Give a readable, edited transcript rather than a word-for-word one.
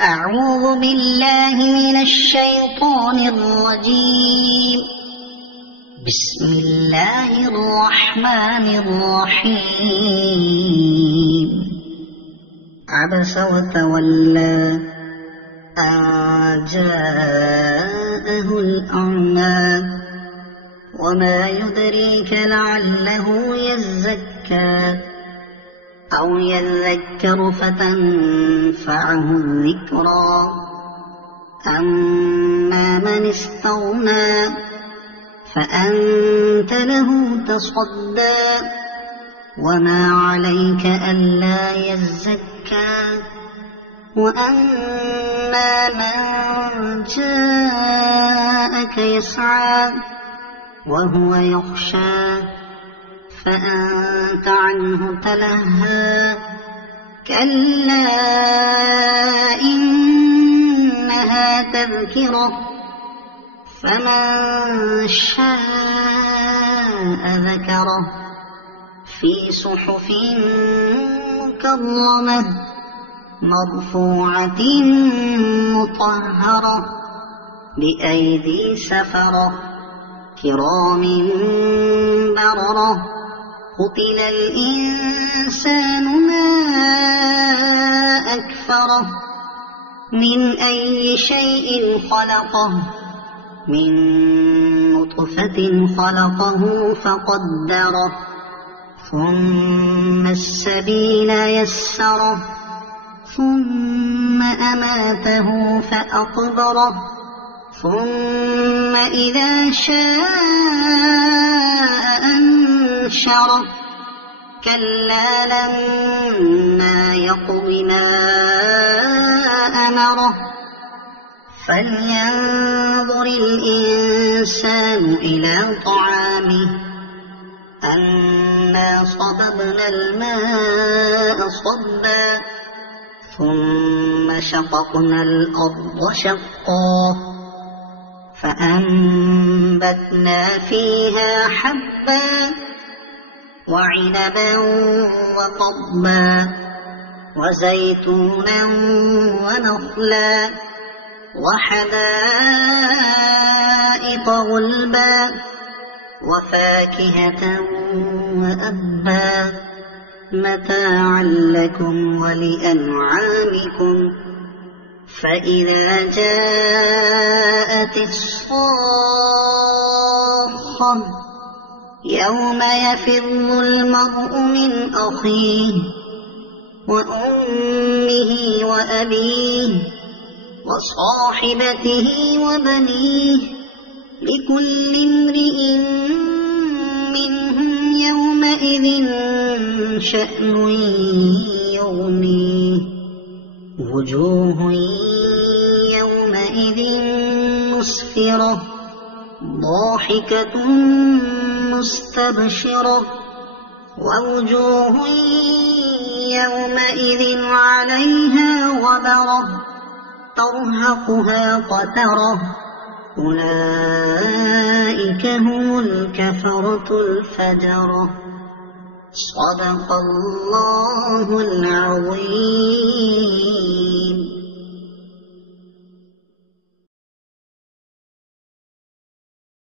أعوذ بالله من الشيطان الرجيم. بسم الله الرحمن الرحيم. عبس وتولى أن جاءه الأعمى وما يدريك لعله يزكى أو يذكر فتنفعه الذكرى أما من استغنى فأنت له تصدى وما عليك ألا يزكى وأما من جاءك يسعى وهو يخشى فأنت عنه تلهى كلا إنها تذكرة فمن شاء ذكره في صحف مكرمة مرفوعة مطهرة بأيدي سفرة كرام بررة قتل الإنسان ما أكفره من أي شيء خلقه من نطفة خلقه فقدره ثم السبيل يسره ثم أماته فأقبره ثم إذا شاء أنشره كلا لما يقض ما أمره فلينظر الإنسان إلى طعامه أنا صببنا الماء صبا ثم شققنا الأرض شقا فأنبتنا فيها حبا وعنبا وقضبا وزيتونا ونخلا وحدائق غلبا وفاكهة وأبا متاعا لكم ولأنعامكم فإذا جاءت الصاخة يوم يفر المرء من أخيه وأمه وأبيه وصاحبته وبنيه لكل امرئ منهم يومئذ شأن يغنيه وجوه يومئذ مسفرة ضاحكة مستبشرة ووجوه يومئذ عليها غبرة ترهقها قترة أولئك هم الكفرة الفجرة صدق الله العظيم.